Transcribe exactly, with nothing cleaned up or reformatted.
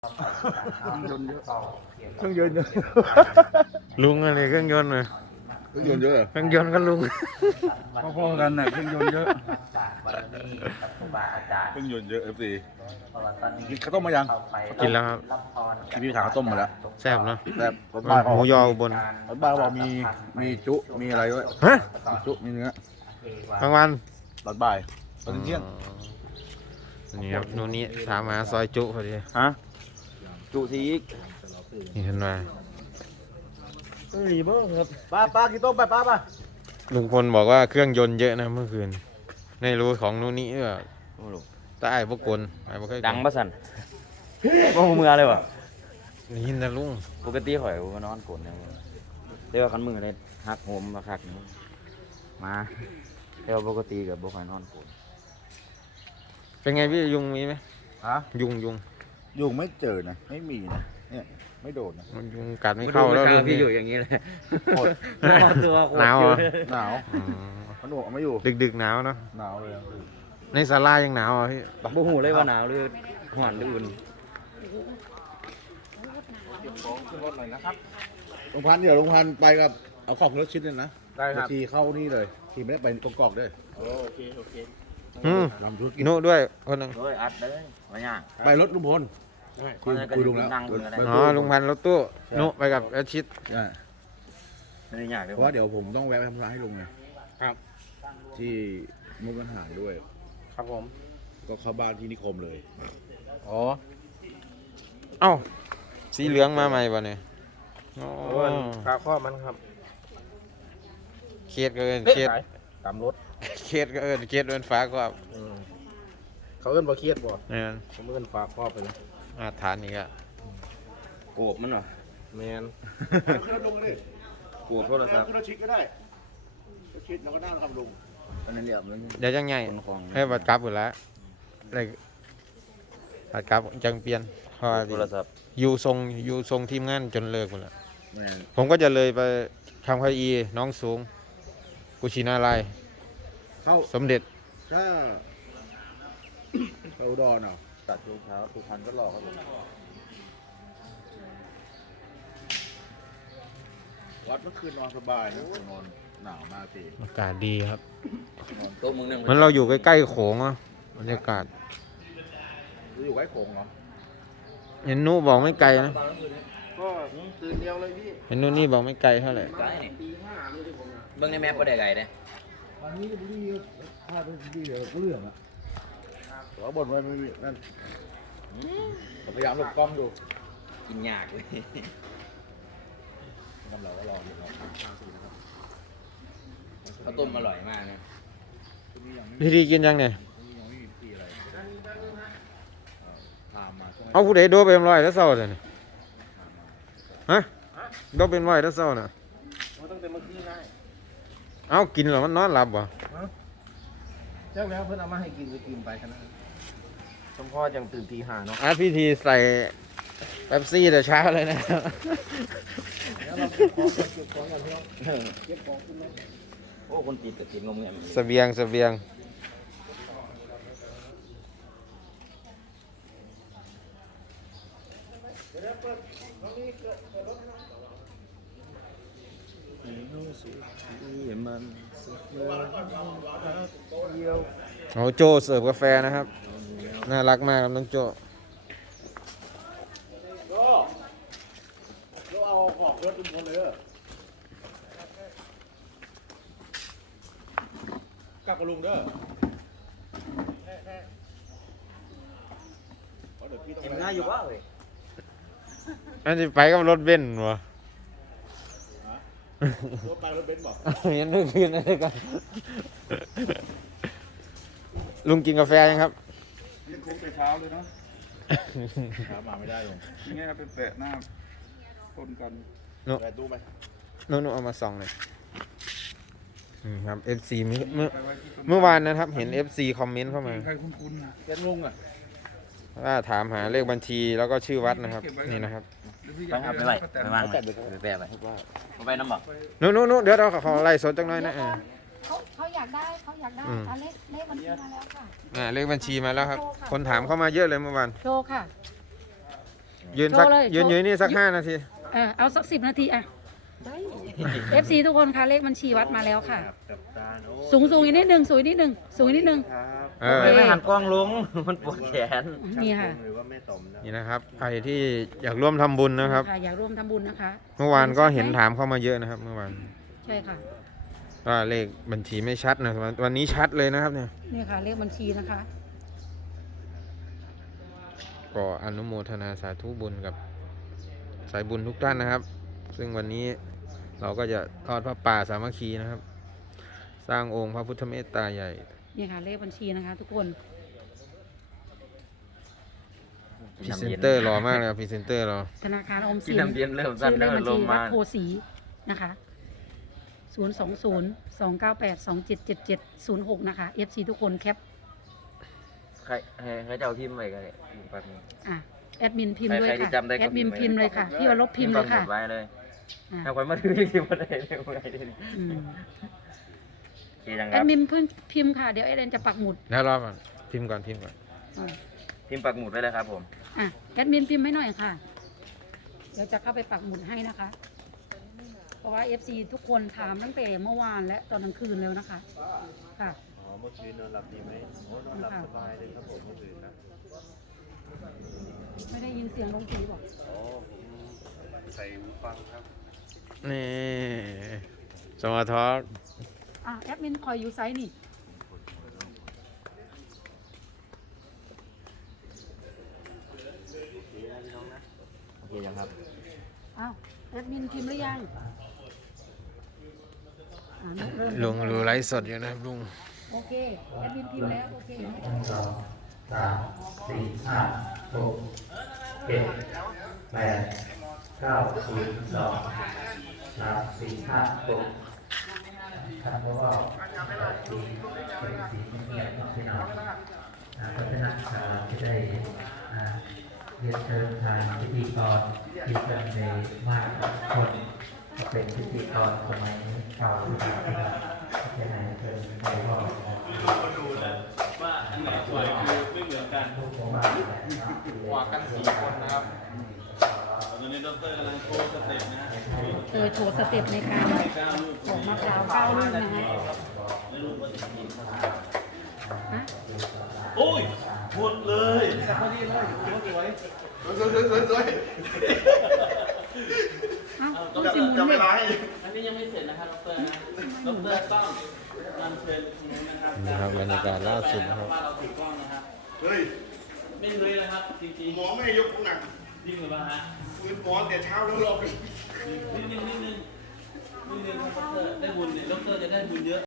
ยนต์เยอะเครื่องยนต์เยอะลุงอะไรเครื่องยนต์เลยเครื่องยนต์เยอะเหรอเครื่องยนต์ก็ลุงพอๆกันน่ะเครื่องยนต์เยอะเครื่องยนต์เยอะเอฟซีกินข้าวต้มมายังกินแล้วครับกินพี่ถามข้าวต้มมาแล้วแซ่บเนอะแต่รถบ้านหมูยออุบนรถบ้านบอกมีมีจุมีอะไรด้วยฮะมีจุมีเนื้อกลางวันรถบ่ายตอนเที่ยงอ๋อนี่ครับนู่นนี่ถามหาซอยจุพอดีฮะจุทีอีกนี่เห็นไหมเฮ้ยบ้างครับป้าป้ากินต้มไปป้าป่ะลุงพลบอกว่าเครื่องยนต์เยอะนะเมื่อคืนไม่รู้ของนู่นนี่ก็แต่ไอ้พวกกลไอ้พวกเคยดังปะสันบ่หูเมือเลยวะได้ยินแต่ลุงปกติข่อยมานอนกดเนี่ยเรียกว่าคันมือเลยหักโหมมาคักนี่มาแต่ว่าปกติกับบ่ค่อยนอนกดเป็นไงพี่ยุงมีไหมฮะยุงยุงยุงไม่เจอนะไม่มีนะเนี่ยไม่โดนนะมันยุงกัดไม่เข้าแล้วดูเรื่มื่องพี่นี้อยู่อย่างนี้เลยหมดตัวโคตรหนาวเหรอหนาวอ๋อมันหนวกไม่อยู่ดึกดึกๆหนาวเนาะหนาวเลยในศาลายังหนาวอ่ะพี่บ่หูเลยว่าหนาวหรือหวานหรืออุ่นลุงพันธุ์เดี๋ยวลุงพันธุ์ไปกับเอาของรถชิ้นเลยนะได้ครับทีเข้านี่เลยทีไม่ได้ไปกกอกด้วยโอเคโอเคอืมทำธุรกิจนุด้วยคนหนึงโอ้ยอัดเลยว่าย่างไปรถลุงพลคุยคุยลุงแล้วนั่งคุยกันได้อ๋อลุงพันธุ์รถตู้นุไปกับแอดชิดใช่ไม่ได้ยากเลยเพราะว่าเดี๋ยวผมต้องแวะไปทำธุระให้ลุงไงครับที่มุกดาหารด้วยครับผมก็เข้าบ้านที่นิคมเลยอ๋อเอ้าสีเหลืองมาใหม่ป่ะเนี่ยอ๋อคาข้อมันครับเคสก็เอินเฮ้ยเคสไหนตามรถเคสก็เอินเคสเอินฟ้าก็อืมเขาเอิ้นบ่เครียดบ่เนี่ยผมเอิ้นฝากข้อไปเลยอาถานอีกอะโกบมันเหรอแมนขึ้นรถลุงเลยโกบโทรศัพท์ขึ้นรถชิดก็ได้รถชิดเราก็นั่งทำลุงตอนนั้นเรียบเลยเดี๋ยวจังไงคนของให้บัตรกลับอยู่แล้วเลยบัตรกลับจังเปลี่ยนเพราะว่าโทรศัพท์อยู่ทรงอยู่ทรงทีมงานจนเลิกหมดแล้วแม่ผมก็จะเลยไปทำคดีน้องสูง กุชินาลายณ์เข้าสมเด็จถ้าเข้าอุดรเนาะตัดชูเท้าสุพรรณก็หลอกครับผมวัดเมื่อคืนนอนสบายนะนอนหนาวมากทีอากาศดีครับนอนโต๊ะมึงนึงเหมันเราอยู่ใกล้ๆโขงอะบรรยากาศอยู่ไว้โขงเหรอเห็นนู้บอกไม่ไกลนะก็ตื่นเดียวเลยพี่เห็นนู้นนี่บอกไม่ไกลเท่าไหร่ไกลนี่ตีห้าเลยที่ผมนะเบิ่งในแมพบ่ได้ไกลเด้วันนี้บุรีพลาดบุรีเดี๋ยวก็เรื่องอะแต่ว่าบนไว้ไม่มีนั่นพยายามหลบกล้องดูกินยากเลยน้ำเราก็รออยู่ครับข้าวต้มอร่อยมากนะพี่ดีกินยังเนี่ยยังไม่มีปีอะไรตามมาช่วงเอาผู้ใดโดนไปเอ็มร้อยแล้วเศร้าเลยนี่ฮะโดนเป็นร้อยแล้วเศร้าน่ะว่าตั้งแต่เมื่อคืนได้เอากินแล้วมันนอนหลับวะเจ้าแล้วเพิ่นเอามาให้กินก็กินไปขนาดสมพ่อยังตื่นตีห้าเนาะอาร์ตพิธีใส่เป๊ปซี่แต่เช้าเลยนะแล้วเราเก็บของก่อนเก็บของก่อนพี่น้องเก็บของขึ้นมาโอ้คนติดกับติดงมเงียบเสบียงเสบียงมันเดียวโอ้โจเสิร์ฟกาแฟนะครับ น่ารักมากครับน้องโจแล้วเอาของรถลุงพลเลยเด้อกลับกับลุงเด้อเดี๋ยวพี่ต้องเห็นไปง่ายอยู่ว่าเว้ยอันนี้ไปกับรถเบนซ์วะรถไปรถเบนซ์บอกเห็นเมื่อคืนอะไรกันลุงกินกาแฟยังครับนี่คุกแต่เช้าเลยเนาะหามาไม่ได้ลงยังไงเป็นแปะหน้าปนกันแปดตู้ไปโน้ตเอามาส่องเลยอืมครับ เอฟ ซี เมื่อเมื่อเมื่อวานนะครับ เห็น เอฟ ซี คอมเมนต์เข้ามาใครคุ้นๆนะแกนลุงอ่ะว่าถามหาเลขบัญชีแล้วก็ชื่อวัดนะครับ นี่นะครับไปครับไปไหวไปวางไปไปแปะไปไปน้ำบ่นู้นนู้นนู้นเดี๋ยวเราขอไล่สดจังหน่อยนะอ่าเขาเขาอยากได้เขาอยากได้อืมเอาเลขเลขบัญชีมาแล้วค่ะอ่าเลขบัญชีมาแล้วครับ คนถามเข้ามาเยอะเลยเมื่อวานโชว์ค่ะยืนสักโชว์เลยยืนโชว์ยืนนี่สักห้านาทีเออเอาสักสิบนาทีอะเอฟซีทุกคนค่ะเลขบัญชีวัดมาแล้วค่ะกับตาโอ้สูงสูงอีกนิดนึงสูงอีกนิดนึงสูงอีกนิดนึงครับเออโอเคไม่หันกล้องลง มันปวดแขนนี่ค่ะหรือว่าแม่ต๋อมนะนี่นะครับ ใครที่อยากร่วมทำบุญนะครับค่ะอยากร่วมทำบุญนะคะเมื่อวานก็เห็นถามเข้ามาเยอะนะครับ เมื่อวานใช่ค่ะว่าเลขบัญชีไม่ชัดนะวันวันนี้ชัดเลยนะครับเนี่ยนี่ค่ะเลขบัญชีนะคะก็อนุโมทนาสาธุบุญกับสายบุญทุกท่านนะครับ ซึ่งวันนี้เราก็จะทอดพระป่าสามัคคีนะครับ สร้างองค์พระพุทธเมตตาใหญ่นี่ค่ะเลขบัญชีนะคะ ทุกคนพรีเซนเตอร์รอมากเลยครับพรีเซนเตอร์รอธนาคารออมกิสินนน้ำเย็นเริ่มสั่นชื่อเลเริ่ขมบัญลชีงวัมาดโพสีนะคะ ศูนย์ สอง ศูนย์ สอง เก้า แปด สอง เจ็ด เจ็ด เจ็ด ศูนย์ หก นะคะ เอฟ ซี ทุกคนแคปใครให้ให้เจ้าพิมพ์ไปกันเลยแป๊บนึงอ่ะแอดมินพิมพ์ด้วยใครที่ค่ะจำได้ก็แอดมินพิพิมมพ์พ์ไว้เลยค่ะพี่วรบพิมพ์เลยค่ะพิพ์ไว้เลยอ่ะเอาไว้มาถือที่มาได้เลยมาได้เลยอืมโอเคยังคแอรับดมินเพิ่งพิมพ์ค่ะ เดี๋ยวเอเดนจะปักหมุดแล้วรอก่อนพิมพ์ก่อนพิมพ์ก่อนอ่ะพิมพ์ปักหมุดไว้เลยครับผมอ่ะแอดมินพิมพ์ให้หน่อยค่ะ เดี๋ยวจะเข้าไปปักหมุดให้นะคะ เพราะว่า เอฟ ซี ทุกคนถามตั้งแต่เมื่อวานและตอนกลางคืนแล้วนะคะ ค่ะอ๋อเมื่อคืนนอนหลับดีไหมโอ้นอนหลับสบายเลยครับผมเมื่อคืนนะไม่ได้ยินเสียงลงผีบอกโอ้ผมใส่หูฟังครับนี่สมาทอกอ่ะแอดมินคอยอยู่ไซส์นี่โอเคยังครับอ้าวแอดมินพิมพ์หรือยังอ่ะเริ่มลุงดูไลฟ์สดอยู่นะครับลุงโอเคแอดมินพิมพ์แล้วโอเคสองสามสี่ห้าหกเจ็ดแปดเก้าศูนย์สองสามสี่ห้าหกครับเพราะว่าสีเป็นสีเงียบๆเนาะพี่น้องอ่าเพราะฉะนั้นอ่าที่ได้อ่าเรียนเชิญทางพิธีกรที่เป็นในมากคนก็เป็นพิธีกรสมัยเก่าที่เราที่เราจะไหนเป็นไปว่าว่าอันไหนสวยคือไม่เหมือนกันว่ากันสี่คนนะครับตอนนี้ดรกำลังโชว์สเต็ปนะเออโชว์สเต็ปในการปอกมะพร้าวเก้าลูกนะฮะฮะโอ้ยหมดเลยเอ้าต้องสิหมุนเลยอันนี้ยังไม่เสร็จนะครับดรนะดรต้องนำเชิญคุณนะครับนี่ครับบรรยากาศล่าสุดนะครับว่าเราถูกต้องนะครับเฮ้ยไม่เลยนะครับจริงหมอไม่ให้ยกน้ำหนักๆจริงหรือเปล่าฮะฟื้นหมอแต่เช้าแล้วรอไปนิดนึงนิดนึงนิดนึงครับดรได้บุญเนี่ยดรจะได้บุญเยอะ